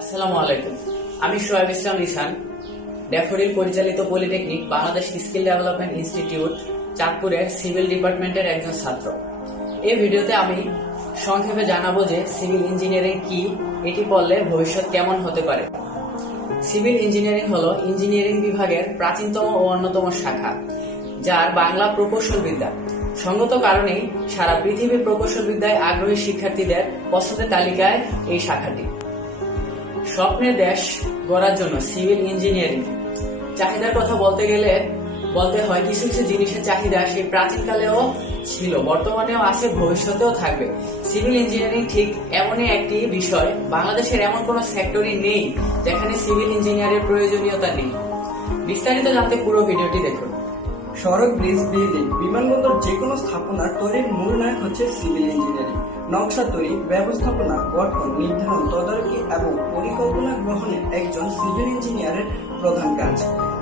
আসসালামু আলাইকুম। আমি শোয়েব ইসলাম ইসান ড্যাফোডিল পরিচালিত polytechnic Bangladesh skill development institute, চাঁদপুরের সিভিল ডিপার্টমেন্টের একজন ছাত্র। এই ভিডিওতে আমি সংক্ষেপে জানাব যে সিভিল ইঞ্জিনিয়ারিং কি, এটি পড়লে ভবিষ্যৎ কেমন হতে পারে। সিভিল ইঞ্জিনিয়ারিং হলো ইঞ্জিনিয়ারিং বিভাগের প্রাচীনতম ও অন্যতম শাখা, যার বাংলা প্রকৌশল বিদ্যা। সঙ্গত কারণেই সারা পৃথিবীর প্রকৌশল বিদ্যায় আগ্রহী শিক্ষার্থীদের পছন্দের তালিকায় এই শাখাটি। স্বপ্নের দেশ গড়ার জন্য সিভিল ইঞ্জিনিয়ারিং। চাহিদার কথা বলতে গেলে বলতে হয় কিছু কিছু জিনিসের চাহিদা সেই প্রাচীনকালেও ছিল, বর্তমানেও আছে, ভবিষ্যতেও থাকবে। সিভিল ইঞ্জিনিয়ারিং ঠিক এমনই একটি বিষয়। বাংলাদেশের এমন কোনো সেক্টরই নেই যেখানে সিভিল ইঞ্জিনিয়ারের প্রয়োজনীয়তা নেই। বিস্তারিত জানতে পুরো ভিডিওটি দেখুন। সড়ক ব্রিজ বিল্ডিং বিমানবন্দর যে কোনো স্থাপনার তৈরির মূল নায়ক হচ্ছে সিভিল ইঞ্জিনিয়ারিং নকশা তৈরি, ব্যবস্থাপনা, গঠন, নির্ধারণ, তদারকি এবং পরিকল্পনা গ্রহণে একজন সিভিল ইঞ্জিনিয়ারের প্রধান কাজ।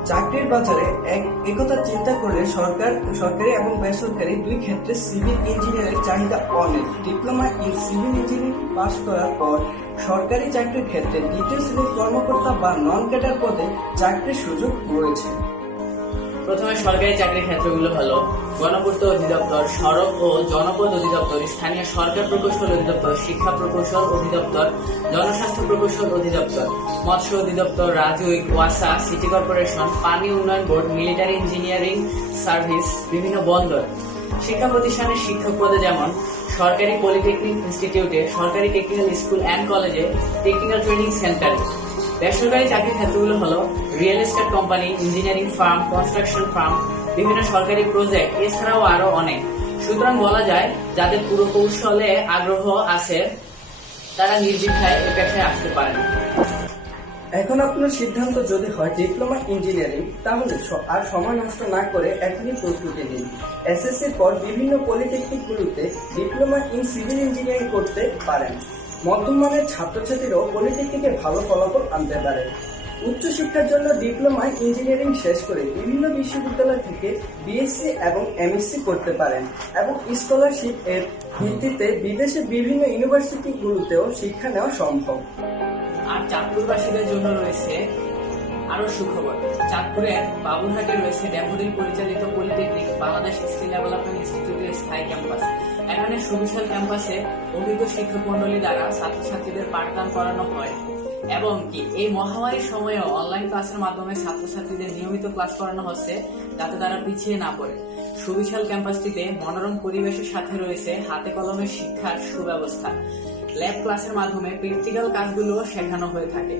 চাকরির বাজারে এক একথা চিন্তা করলে সরকার, সরকারি এবং বেসরকারি দুই ক্ষেত্রে সিভিল ইঞ্জিনিয়ারের চাহিদা অনেক। ডিপ্লোমা ইন সিভিল ইঞ্জিনিয়ারিং পাশ করার পর সরকারি চাকরির ক্ষেত্রে দ্বিতীয় শ্রেণির কর্মকর্তা বা নন ক্যাডার পদে চাকরির সুযোগ রয়েছে। প্রথমে সরকারি চাকরির ক্ষেত্রগুলো হলো গণপূর্ত অধিদপ্তর, সড়ক ও জনপদ অধিদপ্তর, স্থানীয় সরকার প্রকৌশল অধিদপ্তর, শিক্ষা প্রকৌশল অধিদপ্তর, জনস্বাস্থ্য প্রকৌশল অধিদপ্তর, মৎস্য অধিদপ্তর রাজউক ওয়াসা, সিটি কর্পোরেশন, পানি উন্নয়ন বোর্ড, মিলিটারি ইঞ্জিনিয়ারিং সার্ভিস, বিভিন্ন বন্দর। শিক্ষা প্রতিষ্ঠানের শিক্ষক পদে যেমন সরকারি পলিটেকনিক ইনস্টিটিউটে, সরকারি টেকনিক্যাল স্কুল অ্যান্ড কলেজে, টেকনিক্যাল ট্রেনিং সেন্টারে। বেসরকারি চাকরির ক্ষেত্রগুলো হলো real estate company engineering firm construction firm বিভিন্ন সরকারি প্রজেক্ট এছাড়াও আরও অনেক। সুতরাং বলা যায়, যাদের পুরো কৌশলে আগ্রহ আছে, তারা নির্বিঘ্নায় এ পেশায় আসতে পারেন। এখন আপনার সিদ্ধান্ত যদি হয় ডিপ্লোমা ইঞ্জিনিয়ারিং তাহলে আর সময় নষ্ট না করে এখনই প্রস্তুতি নিন। এসএসসির পর বিভিন্ন পলিটেকনিকগুলোতে ডিপ্লোমা ইন সিভিল ইঞ্জিনিয়ারিং করতে পারেন। মধ্যম মানের ছাত্রছাত্রীরাও পলিটেকনিকে ভালো ফলাফল আনতে পারে। উচ্চশিক্ষার জন্য ডিপ্লোমা ইঞ্জিনিয়ারিং শেষ করে বিভিন্ন বিশ্ববিদ্যালয় থেকে বিএসসি এবং এমএসসি করতে পারেন এবং স্কলারশিপ এর ভিত্তিতে বিদেশে বিভিন্ন ইউনিভার্সিটিগুলোতেও শিক্ষা নেওয়া সম্ভব। আর চাঁদপুরবাসীদের জন্য রয়েছে আরও সুখবর। চাঁদপুরের বাবুরহাটে রয়েছে ড্যামোডিল পরিচালিত পলিটেকনিক বাংলাদেশ স্কিল ডেভেলপমেন্ট ইনস্টিটিউটের স্থায়ী ক্যাম্পাস। এখানে সুবিশাল ক্যাম্পাসে অভিজ্ঞ শিক্ষক মন্ডলী দ্বারা ছাত্রছাত্রীদের পাঠদান করানো হয়। এবং কি এই মহামারীর সময়েও অনলাইন ক্লাসের মাধ্যমে ছাত্রছাত্রীদের নিয়মিত ক্লাস করানো হচ্ছে যাতে তারা পিছিয়ে না পড়ে। সুবিশাল ক্যাম্পাসটিতে মনোরম পরিবেশের সাথে রয়েছে হাতে কলমের শিক্ষার সুব্যবস্থা। ল্যাব ক্লাসের মাধ্যমে প্র্যাকটিক্যাল কাজগুলো শেখানো হয়ে থাকে।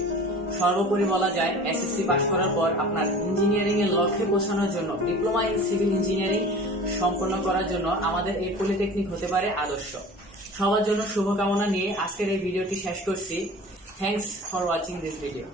সর্বোপরি বলা যায় এসএসসি পাশ করার পর আপনার ইঞ্জিনিয়ারিং এর লক্ষ্যে পৌঁছানোর জন্য ডিপ্লোমা ইন সিভিল ইঞ্জিনিয়ারিং সম্পন্ন করার জন্য আমাদের এই পলিটেকনিক হতে পারে আদর্শ। সবার জন্য শুভকামনা নিয়ে আজকের এই ভিডিওটি শেষ করছি। Thanks for watching this video